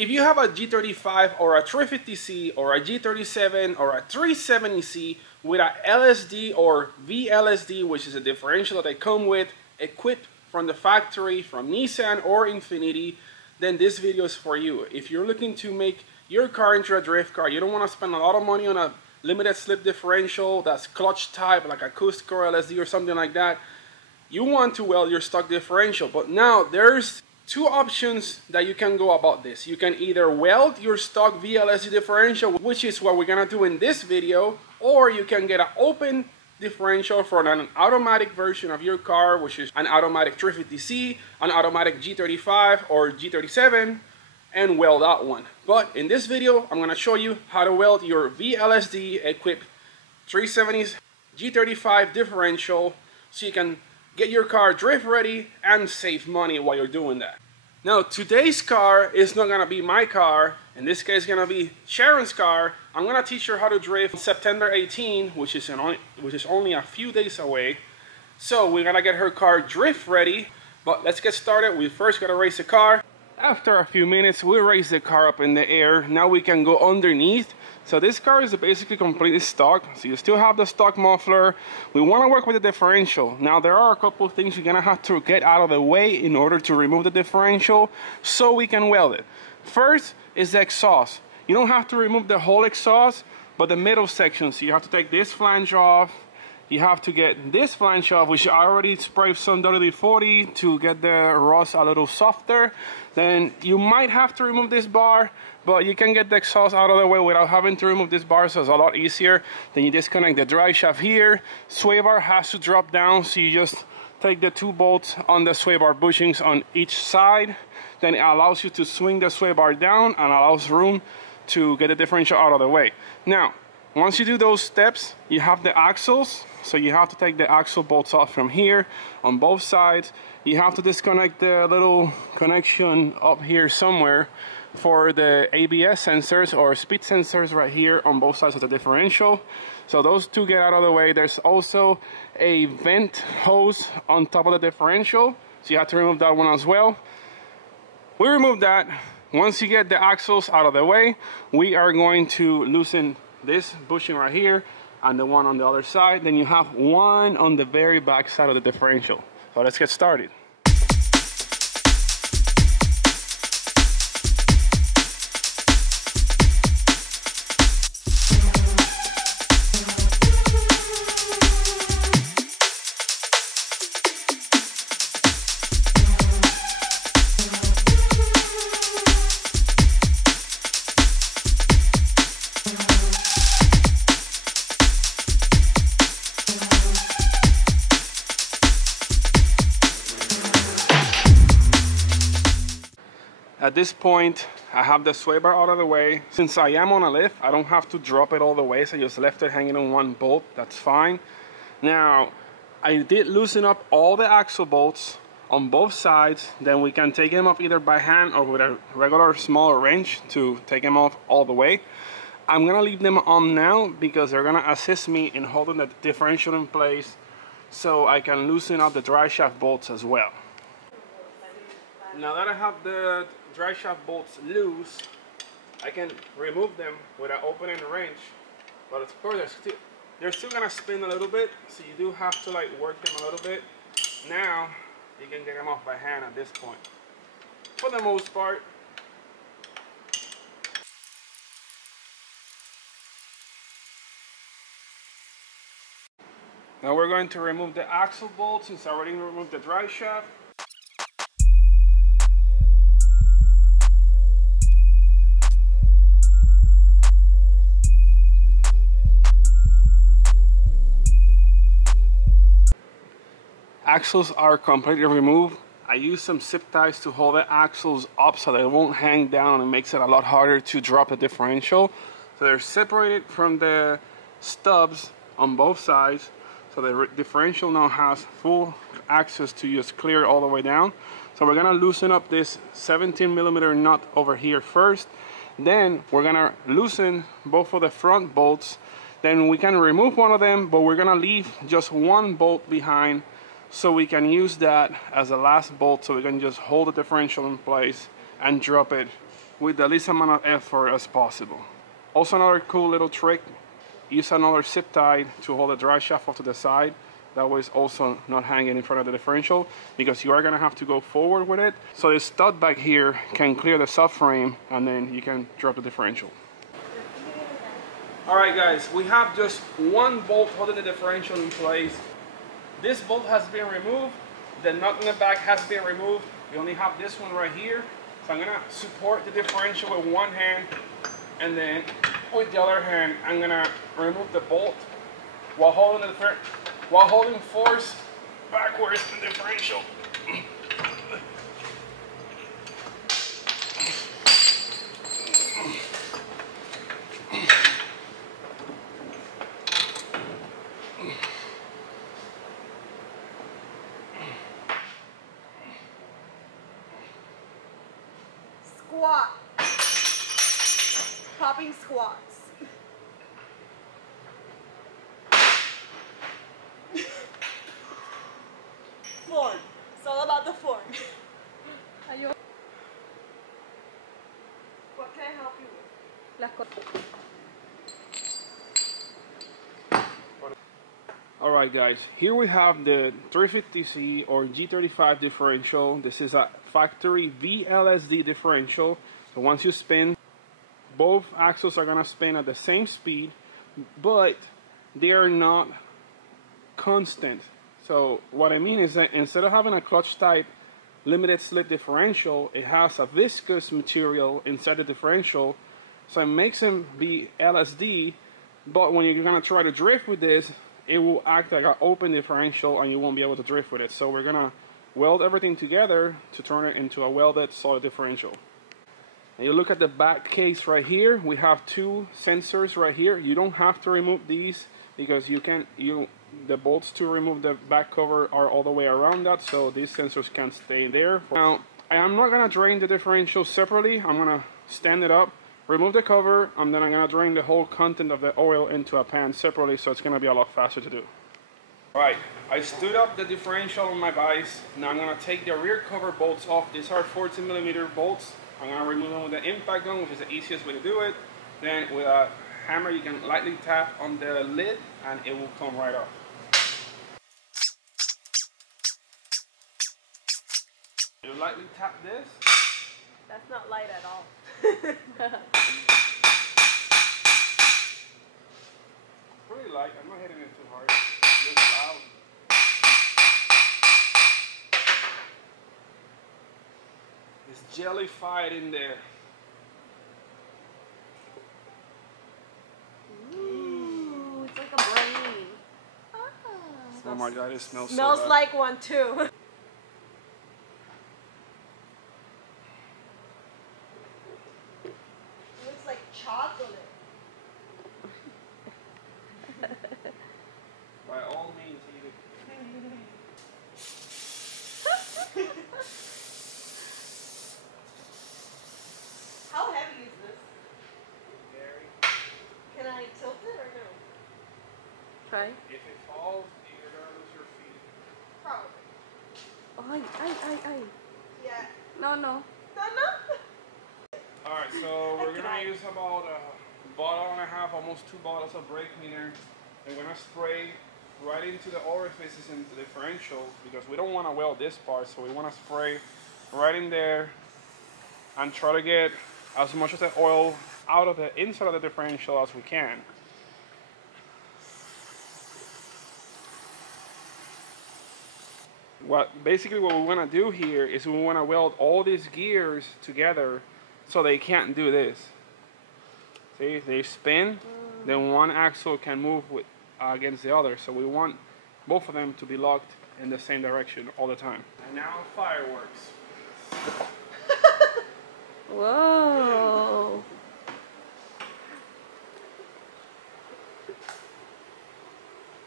If you have a G35 or a 350C or a G37 or a 370C with a LSD or VLSD, which is a differential that they come with, equipped from the factory from Nissan or Infiniti, then this video is for you. If you're looking to make your car into a drift car, you don't want to spend a lot of money on a limited slip differential that's clutch type like acoustic or LSD or something like that. You want to weld your stock differential, but now there's two options that you can go about this. You can either weld your stock VLSD differential, which is what we're gonna do in this video, or you can get an open differential for an automatic version of your car, which is an automatic 350C, an automatic G35 or G37, and weld that one. But in this video, I'm gonna show you how to weld your VLSD equipped 370s G35 differential so you can get your car drift ready and save money while you're doing that. Now today's car is not gonna be my car. In this case, it's gonna be Sharon's car. I'm gonna teach her how to drift September 18, which is only a few days away. So we're gonna get her car drift ready. But let's get started. We first gotta raise the car. After a few minutes, we'll raise the car up in the air. Now we can go underneath. So this car is basically completely stock. So you still have the stock muffler. We want to work with the differential. Now there are a couple of things you're gonna have to get out of the way in order to remove the differential so we can weld it. First is the exhaust. You don't have to remove the whole exhaust, but the middle section. So you have to take this flange off. You have to get this flange off, which I already sprayed some WD-40 to get the rust a little softer. Then you might have to remove this bar, but you can get the exhaust out of the way without having to remove this bar, so it's a lot easier. Then you disconnect the drive shaft here. Sway bar has to drop down, so you just take the 2 bolts on the sway bar bushings on each side. Then it allows you to swing the sway bar down and allows room to get the differential out of the way. Now, once you do those steps, you have the axles. So you have to take the axle bolts off from here on both sides. You have to disconnect the little connection up here somewhere for the ABS sensors or speed sensors right here on both sides of the differential. So those two get out of the way. There's also a vent hose on top of the differential, so you have to remove that one as well. We remove that. Once you get the axles out of the way, we are going to loosen this bushing right here and the one on the other side. Then you have one on the very back side of the differential. So let's get started. At this point, I have the sway bar out of the way. Since I am on a lift, I don't have to drop it all the way, so I just left it hanging on one bolt. That's fine. Now, I did loosen up all the axle bolts on both sides. Then we can take them off either by hand or with a regular small wrench to take them off all the way. I'm gonna leave them on now because they're gonna assist me in holding the differential in place so I can loosen up the drive shaft bolts as well. Now that I have the drive shaft bolts loose, I can remove them with an opening wrench, but of course they're still gonna spin a little bit, so you do have to like work them a little bit. Now you can get them off by hand at this point, for the most part. Now we're going to remove the axle bolt since I already removed the drive shaft. Axles are completely removed. I use some zip ties to hold the axles up so they won't hang down, and makes it a lot harder to drop the differential. So they're separated from the stubs on both sides, so the differential now has full access to just clear all the way down. So we're gonna loosen up this 17mm nut over here first. Then we're gonna loosen both of the front bolts. Then we can remove one of them, but we're gonna leave just one bolt behind, so we can use that as the last bolt, so we can just hold the differential in place and drop it with the least amount of effort as possible. Also, another cool little trick, use another zip tie to hold the drive shaft off to the side. That way it's also not hanging in front of the differential, because you are going to have to go forward with it. So this stud back here can clear the subframe, and then you can drop the differential. Alright guys, we have just one bolt holding the differential in place. This bolt has been removed, the nut in the back has been removed. We only have this one right here. So I'm gonna support the differential with one hand, and then with the other hand, I'm gonna remove the bolt while holding force backwards the differential. Squat. Popping squats. Form. It's all about the form. What can I help you with? Alright guys, here we have the 350C or G35 differential. This is a factory VLSD differential. So once you spin, both axles are gonna spin at the same speed, but they are not constant. So what I mean is that instead of having a clutch type limited slip differential, it has a viscous material inside the differential, so it makes them be LSD, but when you're gonna try to drift with this, it will act like an open differential and you won't be able to drift with it. So we're gonna weld everything together to turn it into a welded solid differential. And you look at the back case right here, we have two sensors right here. You don't have to remove these, because the bolts to remove the back cover are all the way around that, so these sensors can stay there. Now, I'm not gonna drain the differential separately. I'm gonna stand it up, remove the cover, and then I'm gonna drain the whole content of the oil into a pan separately, so it's gonna be a lot faster to do. Alright, I stood up the differential on my vise. Now I'm gonna take the rear cover bolts off. These are 14mm bolts. I'm gonna remove them with the impact gun, which is the easiest way to do it. Then with a hammer, you can lightly tap on the lid and it will come right off. You lightly tap this. That's not light at all. Pretty light, I'm not hitting it too hard. It's just loud. It's jellified in there. Ooh, it's like a brain. Oh my god, it smells so Smells bad. like one too. Looks like chocolate. By all means, eat it. How heavy is this? Very. Can I tilt it or no? Try. If it falls, you're gonna lose your feet. Probably. Ay. Yeah. No. Alright, so we're gonna use about a bottle and a half, almost 2 bottles of brake cleaner. And we're gonna spray right into the orifices in the differential, because we don't want to weld this part, so we want to spray right in there and try to get as much of the oil out of the inside of the differential as we can. Basically what we want to do here is we want to weld all these gears together so they can't do this. See, they spin, then one axle can move against the other, so we want both of them to be locked in the same direction all the time. And now fireworks. Whoa.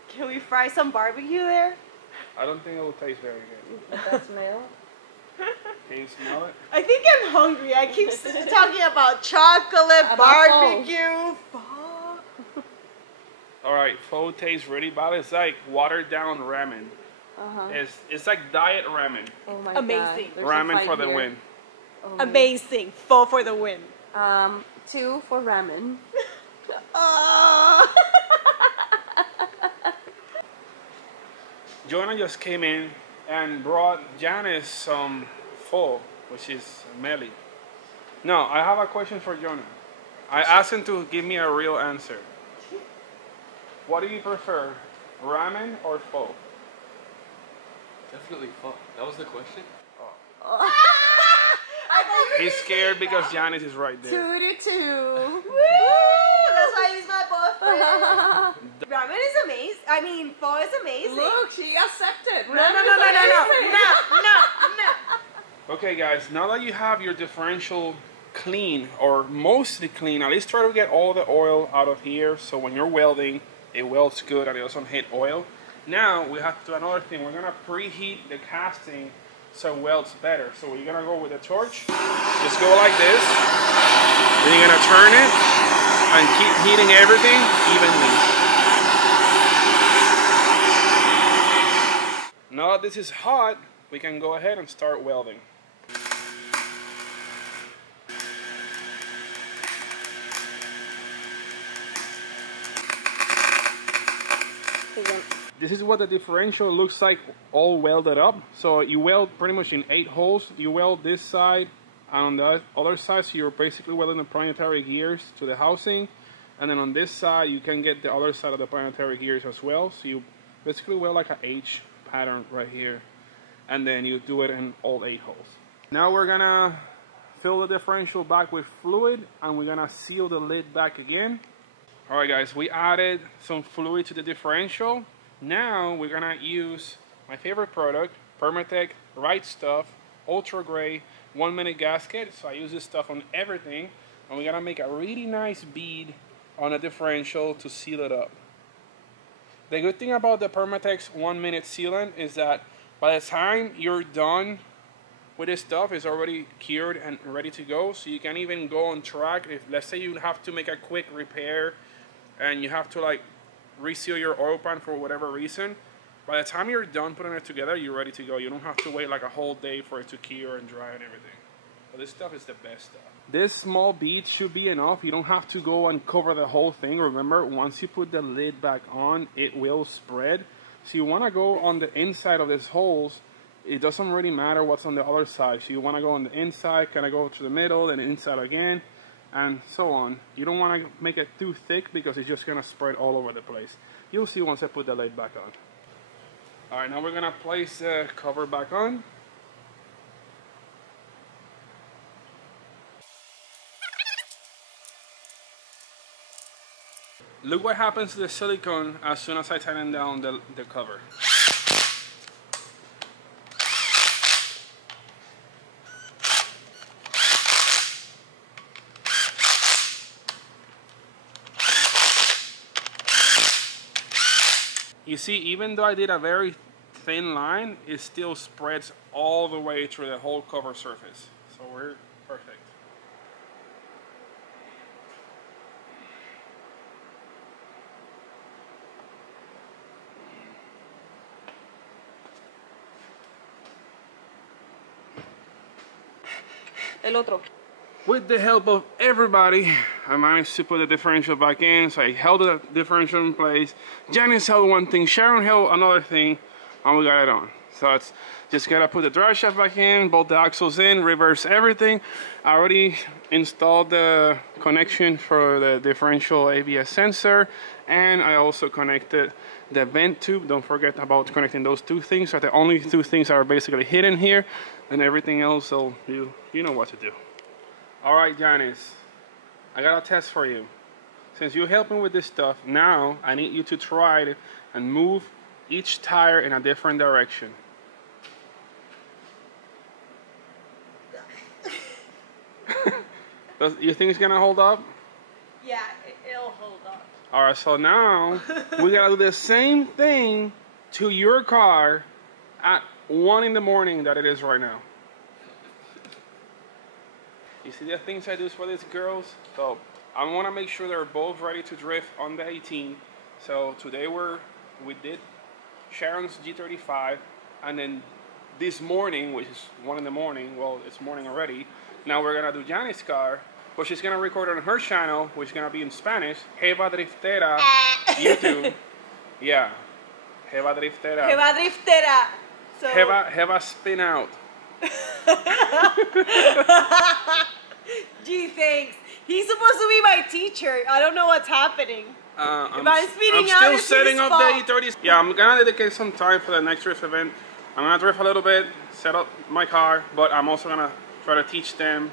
Can we fry some barbecue there? I don't think it will taste very good. That smell? Can you smell it? I think I'm hungry. I keep talking about chocolate, barbecue, pho. Alright, pho tastes really bad. It's like watered down ramen. It's like diet ramen. Oh my God. Ramen for the win. Oh, amazing. Pho for the win. 2 for ramen. Jonah just came in and brought Janice some pho, which is meli. No, I have a question for Jonah. I asked him to give me a real answer. What do you prefer, ramen or pho? Definitely pho. That was the question? He's scared because Janice is right there. 2 to 2. Woo! That's why he's my boyfriend. Ramen is amazing. I mean, pho is amazing. Look, she accepted. No. Okay guys, now that you have your differential clean, or mostly clean, at least try to get all the oil out of here so when you're welding, it welds good and it doesn't hit oil. Now we have to do another thing. We're gonna preheat the casting so it welds better. So you're gonna go with a torch, just go like this, then you're gonna turn it and keep heating everything evenly. Now that this is hot, we can go ahead and start welding. This is what the differential looks like all welded up. So you weld pretty much in 8 holes. You weld this side and on the other side, so you're basically welding the planetary gears to the housing. And then on this side, you can get the other side of the planetary gears as well. So you basically weld like an H pattern right here. And then you do it in all 8 holes. Now we're gonna fill the differential back with fluid and we're gonna seal the lid back again. Alright guys, we added some fluid to the differential. Now we're gonna use my favorite product, Permatech Right Stuff Ultra Gray 1 minute gasket. So I use this stuff on everything, and we're gonna make a really nice bead on a differential to seal it up. The good thing about the Permatech's 1 minute sealant is that by the time you're done with this stuff, it's already cured and ready to go. So you can even go on track. If let's say you have to make a quick repair and you have to like reseal your oil pan for whatever reason, by the time you're done putting it together, you're ready to go. You don't have to wait like a whole day for it to cure and dry and everything. So this stuff is the best stuff. This small bead should be enough. You don't have to go and cover the whole thing. Remember, once you put the lid back on, it will spread. So you want to go on the inside of these holes. It doesn't really matter what's on the other side. So you want to go on the inside, kind of go to the middle, then inside again, and so on. You don't want to make it too thick because it's just going to spread all over the place. You'll see once I put the lid back on. Alright, now we're going to place the cover back on. Look what happens to the silicone as soon as I tighten down the cover. You see, even though I did a very thin line, it still spreads all the way through the whole cover surface. So we're perfect. El otro. With the help of everybody, I managed to put the differential back in. So I held the differential in place. Janice held one thing, Sharon held another thing, and we got it on. So it's just gotta put the drive shaft back in, bolt the axles in, reverse everything. I already installed the connection for the differential ABS sensor, and I also connected the vent tube. Don't forget about connecting those two things. So the only two things that are basically hidden here, and everything else, so you know what to do. Alright Janice, I got a test for you. Since you helped me with this stuff, now I need you to try it and move each tire in a different direction. You think it's gonna hold up? Yeah, it'll hold up. Alright, so now we gotta do the same thing to your car at 1 in the morning that it is right now. You see the things I do for these girls? So I want to make sure they're both ready to drift on the 18. So today we did Sharon's G35, and then this morning, which is 1 in the morning, well, it's morning already, now we're gonna do Janice's car, but she's gonna record on her channel, which is gonna be in Spanish, Jevadriftera, YouTube. Yeah, Jevadriftera. Jevadriftera. So Jeva spin out. Gee, thanks. He's supposed to be my teacher. I don't know what's happening. I'm speeding out, still it's setting his up fault. the E30. Yeah, I'm gonna dedicate some time for the next drift event. I'm gonna drift a little bit, set up my car, but I'm also gonna try to teach them,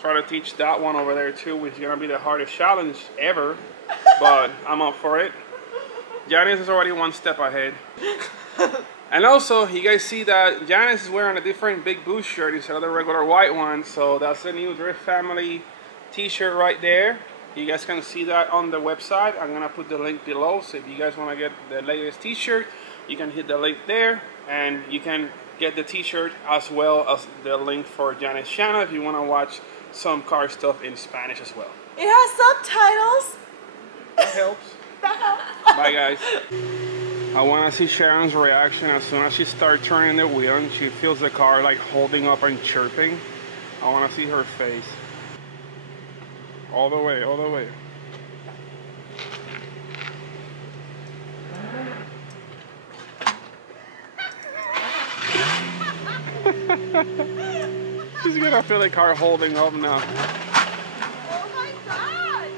try to teach that one over there too, which is gonna be the hardest challenge ever. But I'm up for it. Janice is already 1 step ahead. And also, you guys see that Janice is wearing a different Big Boost shirt instead of the regular white one. So that's the new Drift Family t-shirt right there. You guys can see that on the website. I'm gonna put the link below. So if you guys wanna get the latest t-shirt, you can hit the link there. And you can get the t-shirt as well as the link for Janice's channel if you wanna watch some car stuff in Spanish as well. it has subtitles. That helps. That helps. Bye guys. I want to see Sharon's reaction as soon as she starts turning the wheel and she feels the car like holding up and chirping. I want to see her face. All the way, all the way. She's gonna feel the car holding up now. Oh my god!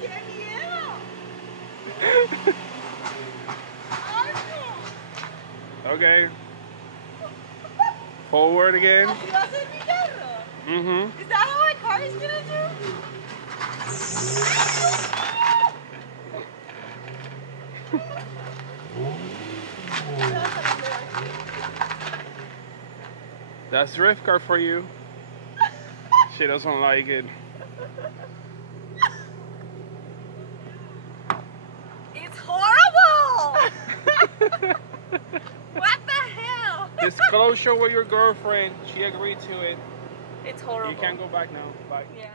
¡Qué miedo! Okay. Forward again. ¿Así va a ser mi carro? Mm-hmm. Is that how my car is gonna do? That's drift car for you. She doesn't like it. It's horrible! What the hell? Disclosure with your girlfriend. She agreed to it. It's horrible. You can't go back now. Bye. Yeah.